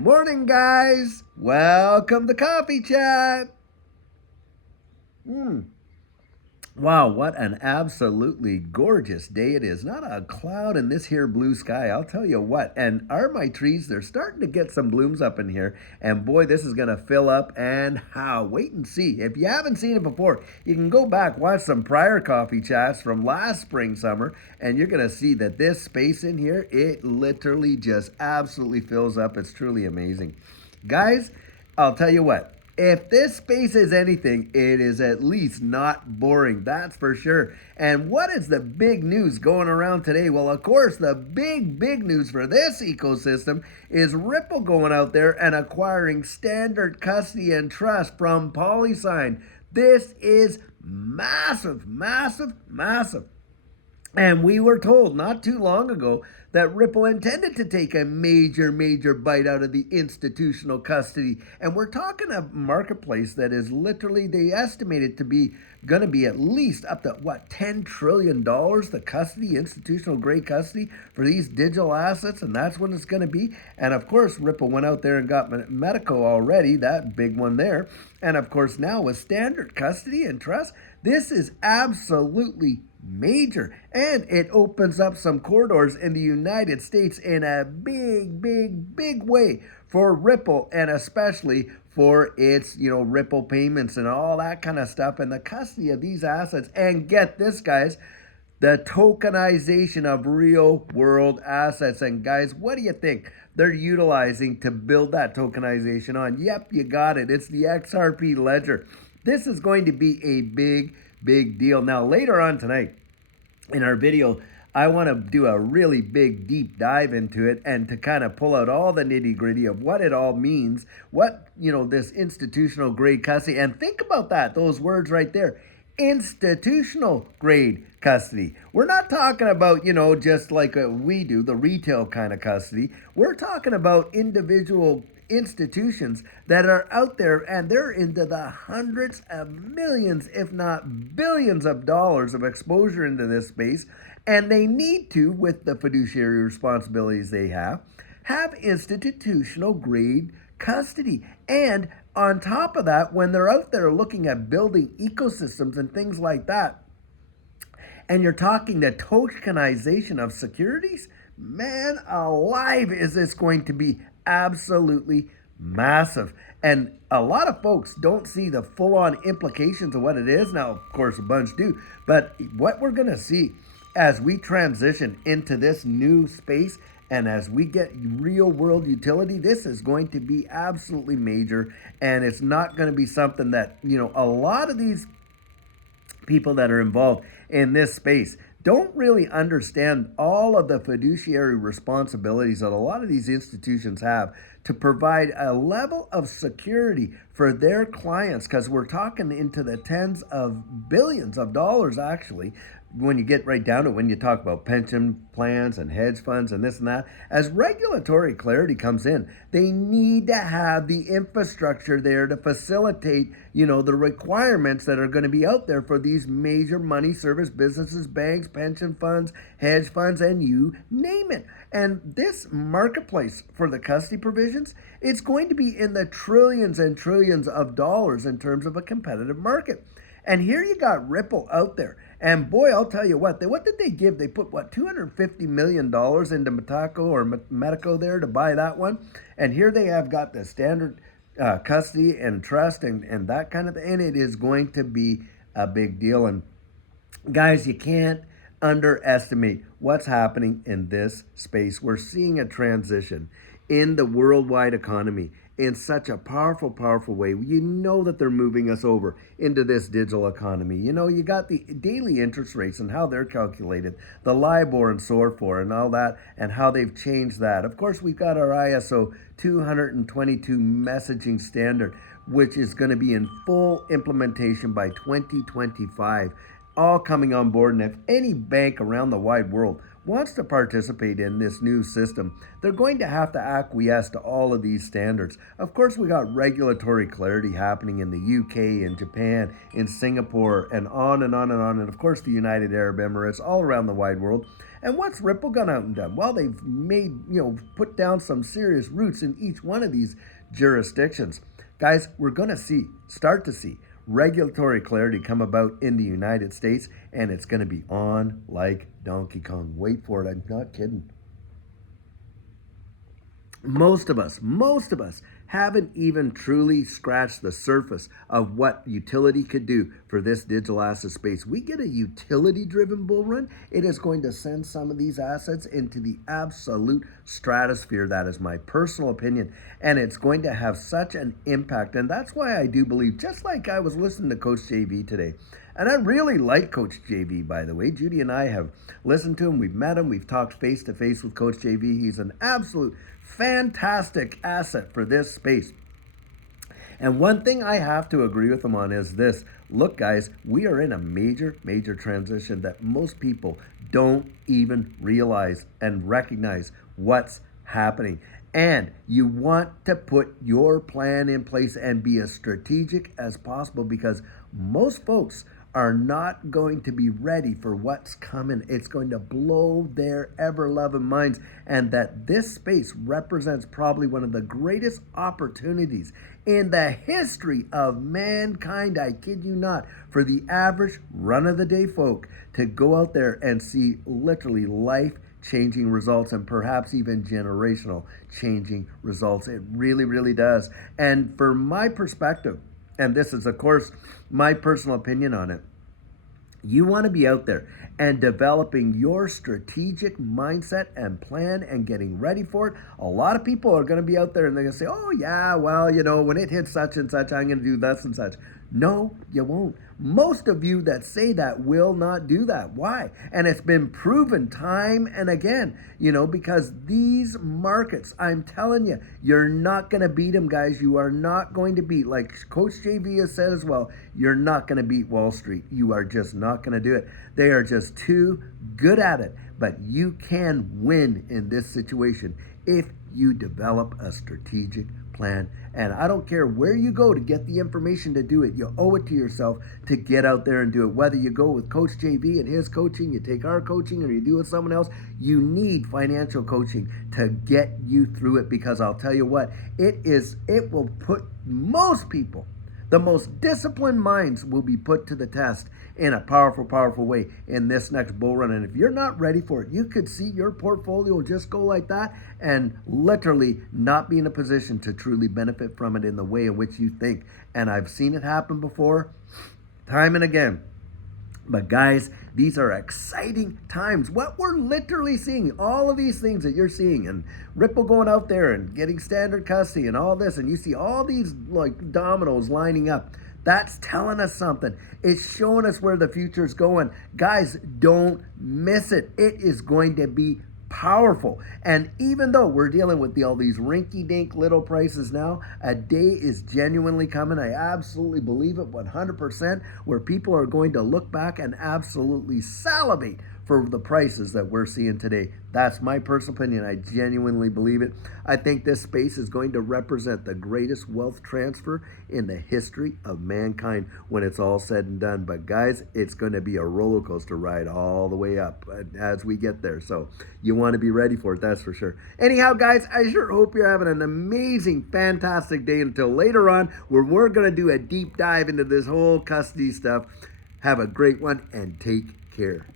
Morning, guys. Welcome to Coffee Chat. Mm. Wow, what an absolutely gorgeous day it is. Not a cloud in this here blue sky. I'll tell you what. And are my trees, they're starting to get some blooms up in here. And boy, this is going to fill up. And how? Wait and see. If you haven't seen it before, you can go back, watch some prior coffee chats from last spring, summer, and you're going to see that this space in here, it literally just absolutely fills up. It's truly amazing. Guys, I'll tell you what, if this space is anything, it is at least not boring. That's for sure. And what is the big news going around today? Well, of course, the big news for this ecosystem is Ripple going out there and acquiring standard custody and trust from PolySign. This is massive, massive, massive. And we were told not too long ago that Ripple intended to take a major bite out of the institutional custody. And we're talking a marketplace that is literally, they estimate it to be going to be at least up to what, $10 trillion, the custody, institutional grade custody for these digital assets. And that's what it's going to be. And of course, Ripple went out there and got Medico already, that big one there. And of course, now with standard custody and trust, this is absolutely major, and it opens up some corridors in the United States in a big way for Ripple, and especially for its Ripple payments and all that kind of stuff and the custody of these assets. And get this, guys, the tokenization of real world assets. And guys, what do you think they're utilizing to build that tokenization on? Yep, you got it. It's the XRP ledger. This is going to be a big deal. Now, later on tonight in our video, I want to do a really big deep dive into it and to kind of pull out all the nitty gritty of what it all means, what, this institutional grade custody. And think about that, those words right there, institutional grade custody. We're not talking about, just like we do, the retail kind of custody. We're talking about individual institutions that are out there, and they're into the hundreds of millions, if not billions of dollars of exposure into this space. And they need to, with the fiduciary responsibilities they have institutional grade custody. And on top of that, when they're out there looking at building ecosystems and things like that, and you're talking the tokenization of securities, man alive, is this going to be absolutely massive. And a lot of folks don't see the full-on implications of what it is. Now, of course, a bunch do. But what we're going to see as we transition into this new space and as we get real world utility, this is going to be absolutely major. And it's not going to be something that, a lot of these people that are involved in this space don't really understand all of the fiduciary responsibilities that a lot of these institutions have to provide a level of security for their clients, because we're talking into the tens of billions of dollars actually when you get right down to it, when you talk about pension plans and hedge funds and this and that. As regulatory clarity comes in, they need to have the infrastructure there to facilitate, the requirements that are going to be out there for these major money service businesses, banks, pension funds, hedge funds, and you name it. And this marketplace for the custody provisions, it's going to be in the trillions and trillions of dollars in terms of a competitive market. And here you got Ripple out there. And boy, I'll tell you what did they give? They put, what, $250 million into Metaco or Medico there to buy that one. And here they have got the standard custody and trust and that kind of thing. And it is going to be a big deal. And guys, you can't underestimate what's happening in this space. We're seeing a transition in the worldwide economy in such a powerful way. You know that they're moving us over into this digital economy. You got the daily interest rates and how they're calculated, the LIBOR and SOFR and all that, and how they've changed that. Of course, we've got our ISO 222 messaging standard, which is going to be in full implementation by 2025, all coming on board. And if any bank around the wide world wants to participate in this new system, they're going to have to acquiesce to all of these standards. Of course, we got regulatory clarity happening in the UK, in Japan, in Singapore, and on and on and on. And of course, the United Arab Emirates, all around the wide world. And what's Ripple gone out and done? Well, they've made, put down some serious roots in each one of these jurisdictions. Guys, we're going to start to see regulatory clarity come about in the United States, and it's going to be on like Donkey Kong. Wait for it. I'm not kidding. Most of us haven't even truly scratched the surface of what utility could do for this digital asset space. We get a utility driven bull run, it is going to send some of these assets into the absolute stratosphere. That is my personal opinion, and it's going to have such an impact. And that's why I do believe, just like I was listening to Coach JV today, and I really like Coach JV, by the way. Judy and I have listened to him. We've met him. We've talked face to face with Coach JV. He's an absolute fantastic asset for this space. And one thing I have to agree with him on is this. Look, guys, we are in a major transition that most people don't even realize and recognize what's happening. And you want to put your plan in place and be as strategic as possible, because most folks are not going to be ready for what's coming. It's going to blow their ever-loving minds, and that this space represents probably one of the greatest opportunities in the history of mankind, I kid you not, for the average run-of-the-day folk to go out there and see literally life-changing results, and perhaps even generational changing results. It really does. And for my perspective, and this is, of course, my personal opinion on it, you want to be out there and developing your strategic mindset and plan and getting ready for it. A lot of people are going to be out there and they're going to say, oh, yeah, well, when it hits such and such, I'm going to do this and such. No, you won't. Most of you that say that will not do that. Why? And it's been proven time and again, because these markets, I'm telling you, you're not going to beat them, guys. You are not going to beat, like Coach JV has said as well, you're not going to beat Wall Street. You are just not going to do it. They are just too good at it. But you can win in this situation if you develop a strategic plan. And I don't care where you go to get the information to do it. You owe it to yourself to get out there and do it. Whether you go with Coach JV and his coaching, you take our coaching, or you do it with someone else, you need financial coaching to get you through it. Because I'll tell you what, it will put most people, the most disciplined minds, will be put to the test in a powerful way in this next bull run. And if you're not ready for it, you could see your portfolio just go like that and literally not be in a position to truly benefit from it in the way in which you think. And I've seen it happen before, time and again. But guys, these are exciting times. What we're literally seeing, all of these things that you're seeing, and Ripple going out there and getting standard custody and all this, and you see all these like dominoes lining up. That's telling us something. It's showing us where the future is going. Guys, don't miss it. It is going to be powerful. And even though we're dealing with all these rinky-dink little prices now, a day is genuinely coming. I absolutely believe it 100%, where people are going to look back and absolutely salivate for the prices that we're seeing today. That's my personal opinion. I genuinely believe it. I think this space is going to represent the greatest wealth transfer in the history of mankind when it's all said and done. But guys, it's going to be a roller coaster ride all the way up as we get there. So you want to be ready for it, that's for sure. Anyhow, guys, I sure hope you're having an amazing, fantastic day until later on, where we're going to do a deep dive into this whole custody stuff. Have a great one and take care.